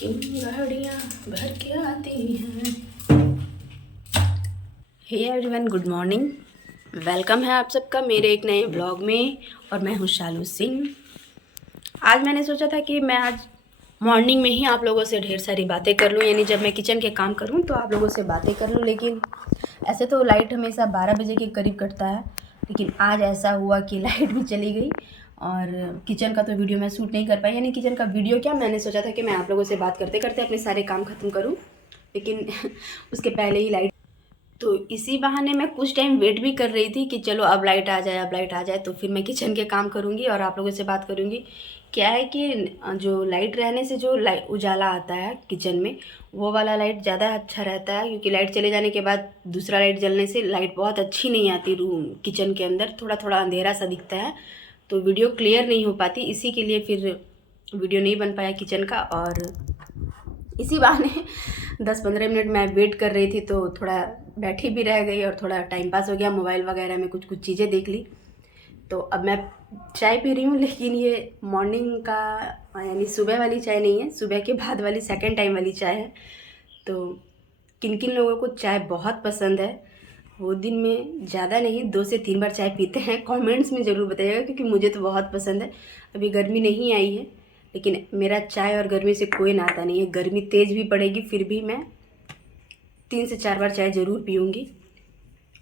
गाड़ियाँ भर के आती हैं। Hey everyone, good morning. Welcome है आप सबका मेरे एक नए ब्लॉग में और मैं हूँ शालू सिंह। आज मैंने सोचा था कि मैं आज मॉर्निंग में ही आप लोगों से ढेर सारी बातें कर लूँ, यानी जब मैं किचन के काम करूँ तो आप लोगों से बातें कर लूँ। लेकिन ऐसे तो लाइट हमेशा 12 बजे के करीब कटता है, लेकिन आज ऐसा हुआ कि लाइट भी चली गई और किचन का तो वीडियो मैं शूट नहीं कर पाई। यानी किचन का वीडियो क्या, मैंने सोचा था कि मैं आप लोगों से बात करते करते अपने सारे काम ख़त्म करूं, लेकिन उसके पहले ही लाइट, तो इसी बहाने मैं कुछ टाइम वेट भी कर रही थी कि चलो अब लाइट आ जाए, अब लाइट आ जाए तो फिर मैं किचन के काम करूँगी और आप लोगों से बात करूँगी। क्या है कि जो लाइट रहने से जो लाइट उजाला आता है किचन में, वो वाला लाइट ज़्यादा अच्छा रहता है, क्योंकि लाइट चले जाने के बाद दूसरा लाइट जलने से लाइट बहुत अच्छी नहीं आती। रूम किचन के अंदर थोड़ा थोड़ा अंधेरा सा दिखता है, तो वीडियो क्लियर नहीं हो पाती। इसी के लिए फिर वीडियो नहीं बन पाया किचन का, और इसी बहाने 10-15 मिनट मैं वेट कर रही थी तो थोड़ा बैठी भी रह गई और थोड़ा टाइम पास हो गया। मोबाइल वगैरह में कुछ कुछ चीज़ें देख ली। तो अब मैं चाय पी रही हूँ, लेकिन ये मॉर्निंग का यानी सुबह वाली चाय नहीं है, सुबह के बाद वाली सेकंड टाइम वाली चाय है। तो किन किन लोगों को चाय बहुत पसंद है, वो दिन में ज़्यादा नहीं 2 से 3 बार चाय पीते हैं, कमेंट्स में ज़रूर बताइएगा, क्योंकि मुझे तो बहुत पसंद है। अभी गर्मी नहीं आई है, लेकिन मेरा चाय और गर्मी से कोई नाता नहीं है। गर्मी तेज़ भी पड़ेगी फिर भी मैं 3 से 4 बार चाय ज़रूर पीऊँगी।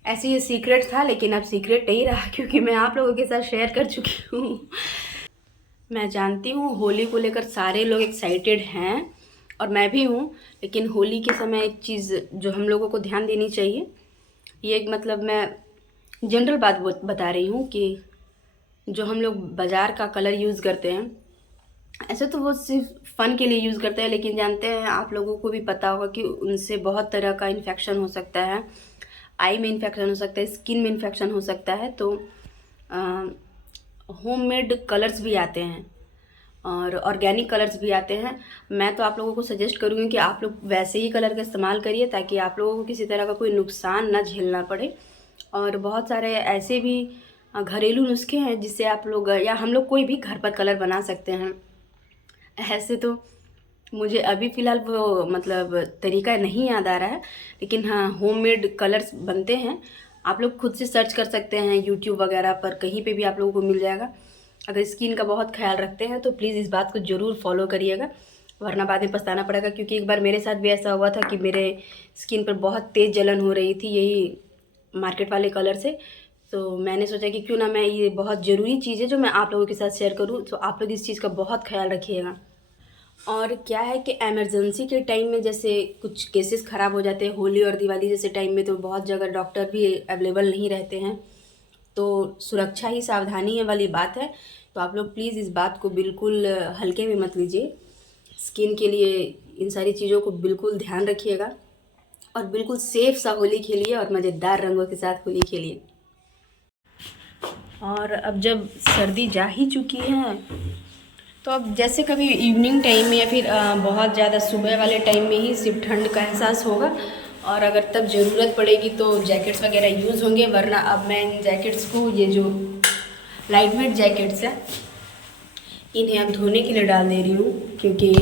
ऐसे ये सीक्रेट था, लेकिन अब सीक्रेट नहीं रहा, क्योंकि मैं आप लोगों के साथ शेयर कर चुकी हूँ। मैं जानती हूँ होली को लेकर सारे लोग एक्साइटेड हैं और मैं भी हूँ, लेकिन होली के समय एक चीज़ जो हम लोगों को ध्यान देनी चाहिए, ये एक मतलब मैं जनरल बात बता रही हूँ कि जो हम लोग बाज़ार का कलर यूज़ करते हैं, ऐसे तो वो सिर्फ फ़न के लिए यूज़ करते हैं, लेकिन जानते हैं आप लोगों को भी पता होगा कि उनसे बहुत तरह का इन्फेक्शन हो सकता है। आई में इन्फेक्शन हो सकता है, स्किन में इन्फेक्शन हो सकता है। तो होममेड कलर्स भी आते हैं और ऑर्गेनिक कलर्स भी आते हैं। मैं तो आप लोगों को सजेस्ट करूँगी कि आप लोग वैसे ही कलर का इस्तेमाल करिए, ताकि आप लोगों को किसी तरह का कोई नुकसान ना झेलना पड़े। और बहुत सारे ऐसे भी घरेलू नुस्खे हैं जिससे आप लोग या हम लोग कोई भी घर पर कलर बना सकते हैं। ऐसे तो मुझे अभी फ़िलहाल वो मतलब तरीका नहीं याद आ रहा है, लेकिन हाँ, होममेड कलर्स बनते हैं। आप लोग खुद से सर्च कर सकते हैं यूट्यूब वगैरह पर, कहीं पे भी आप लोगों को मिल जाएगा। अगर स्किन का बहुत ख्याल रखते हैं तो प्लीज़ इस बात को ज़रूर फॉलो करिएगा, वरना बाद में पछताना पड़ेगा। क्योंकि एक बार मेरे साथ भी ऐसा हुआ था कि मेरे स्किन पर बहुत तेज़ जलन हो रही थी यही मार्केट वाले कलर से। तो मैंने सोचा कि क्यों ना मैं, ये बहुत ज़रूरी चीज़ है जो मैं आप लोगों के साथ शेयर करूँ, तो आप लोग इस चीज़ का बहुत ख्याल रखिएगा। और क्या है कि इमरजेंसी के टाइम में जैसे कुछ केसेस ख़राब हो जाते हैं, होली और दिवाली जैसे टाइम में, तो बहुत जगह डॉक्टर भी अवेलेबल नहीं रहते हैं। तो सुरक्षा ही सावधानी है वाली बात है। तो आप लोग प्लीज़ इस बात को बिल्कुल हल्के में मत लीजिए। स्किन के लिए इन सारी चीज़ों को बिल्कुल ध्यान रखिएगा और बिल्कुल सेफ़ सा होली खेलिए और मज़ेदार रंगों के साथ होली खेलिए। और अब जब सर्दी जा ही चुकी है, तो अब जैसे कभी इवनिंग टाइम में या फिर बहुत ज़्यादा सुबह वाले टाइम में ही सिर्फ ठंड का एहसास होगा, और अगर तब ज़रूरत पड़ेगी तो जैकेट्स वगैरह यूज़ होंगे। वरना अब मैं इन जैकेट्स को, ये जो लाइट वेट जैकेट्स हैं, इन्हें अब धोने के लिए डाल दे रही हूँ, क्योंकि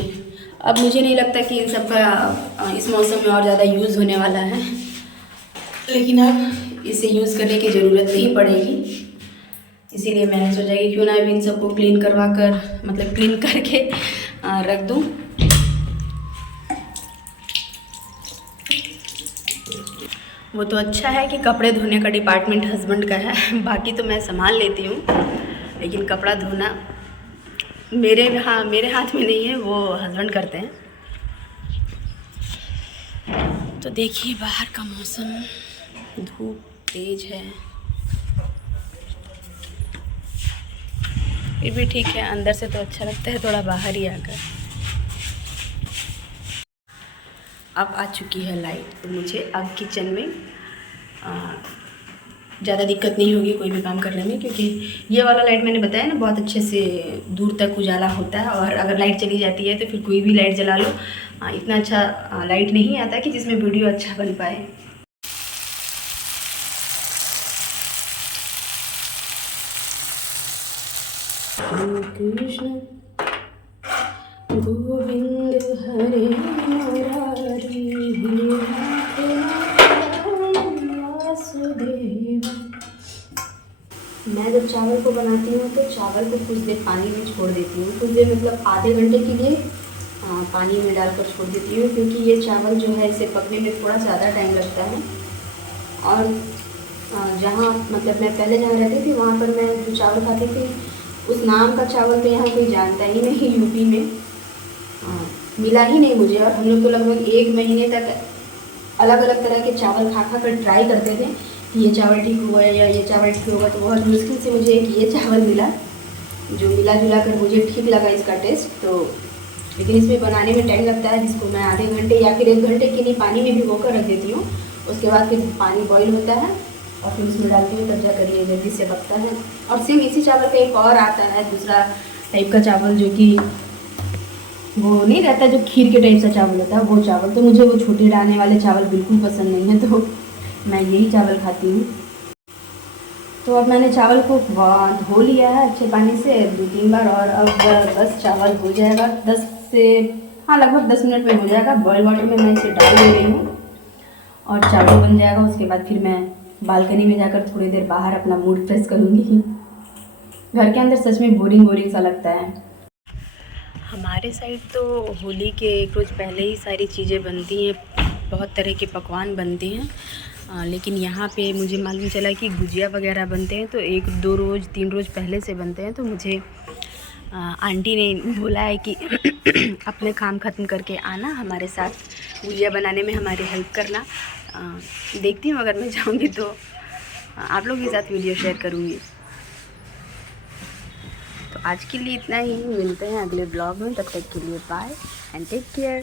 अब मुझे नहीं लगता कि इन सब का इस मौसम में और ज़्यादा यूज़ होने वाला है। लेकिन अब इसे यूज़ करने की ज़रूरत नहीं पड़ेगी, इसीलिए मैंने सोचा कि क्यों ना अब इन सबको क्लीन करवा कर, मतलब क्लीन करके रख दूँ। वो तो अच्छा है कि कपड़े धोने का डिपार्टमेंट हस्बैंड का है, बाकी तो मैं संभाल लेती हूँ, लेकिन कपड़ा धोना मेरे हाथ में नहीं है, वो हस्बैंड करते हैं। तो देखिए बाहर का मौसम, धूप तेज है, फिर भी ठीक है, अंदर से तो अच्छा लगता है थोड़ा बाहर ही आकर। अब आ चुकी है लाइट, तो मुझे अब किचन में ज़्यादा दिक्कत नहीं होगी कोई भी काम करने में, क्योंकि ये वाला लाइट मैंने बताया ना बहुत अच्छे से दूर तक उजाला होता है। और अगर लाइट चली जाती है तो फिर कोई भी लाइट जला लो, इतना अच्छा लाइट नहीं आता कि जिसमें वीडियो अच्छा बन पाए। कृष्ण गोविंद हरे रे मुरारी वासुदेव। मैं जब चावल को बनाती हूँ तो चावल को कुछ देर पानी में छोड़ देती हूँ, कुछ देर मतलब आधे घंटे के लिए पानी में डालकर छोड़ देती हूँ, क्योंकि ये चावल जो है इसे पकने में थोड़ा ज़्यादा टाइम लगता है। और जहाँ मतलब मैं पहले जहाँ रहती थी वहाँ पर मैं जो चावल खाती थी उस नाम का चावल तो यहाँ कोई जानता ही नहीं, यूपी में मिला ही नहीं मुझे। और हम लोग तो लगभग 1 महीने तक अलग अलग तरह के चावल खा खा कर ट्राई करते थे कि ये चावल ठीक हुआ है या ये चावल ठीक होगा, तो बहुत मुश्किल से मुझे एक ये चावल मिला जो मिला जुला कर मुझे ठीक लगा इसका टेस्ट। तो लेकिन इसमें बनाने में टाइम लगता है, जिसको मैं आधे घंटे या फिर 1 घंटे के लिए पानी में भिगो कर रख देती हूँ। उसके बाद फिर पानी बॉईल होता है और फिर उसमें डालती हूँ, तब जाकर ये जल्दी से पकता है। और सेम इसी चावल का एक और आता है दूसरा टाइप का चावल, जो कि वो नहीं रहता जो खीर के टाइप सा चावल होता है, वो चावल। तो मुझे वो छोटे दाने वाले चावल बिल्कुल पसंद नहीं है, तो मैं यही चावल खाती हूँ। तो अब मैंने चावल को धो लिया है अच्छे पानी से 2-3 बार, और अब बस चावल हो जाएगा 10 से लगभग 10 मिनट में हो जाएगा। बॉयल वाटर में मैं इसे डाल दे रही हूँ और चावल बन जाएगा। उसके बाद फिर मैं बालकनी में जाकर थोड़ी देर बाहर अपना मूड फ्रेश करूँगी। घर के अंदर सच में बोरिंग बोरिंग सा लगता है। हमारे साइड तो होली के 1 रोज़ पहले ही सारी चीज़ें बनती हैं, बहुत तरह के पकवान बनते हैं। लेकिन यहाँ पे मुझे मालूम चला कि गुजिया वगैरह बनते हैं तो 1-2 रोज़ 3 रोज़ पहले से बनते हैं। तो मुझे आंटी ने बोला है कि अपने काम ख़त्म करके आना, हमारे साथ गुजिया बनाने में हमारी हेल्प करना। देखती हूँ अगर मैं जाऊँगी तो आप लोग के साथ वीडियो शेयर करूँगी। तो आज के लिए इतना ही, मिलते हैं अगले ब्लॉग में, तब तक के लिए बाय एंड टेक केयर।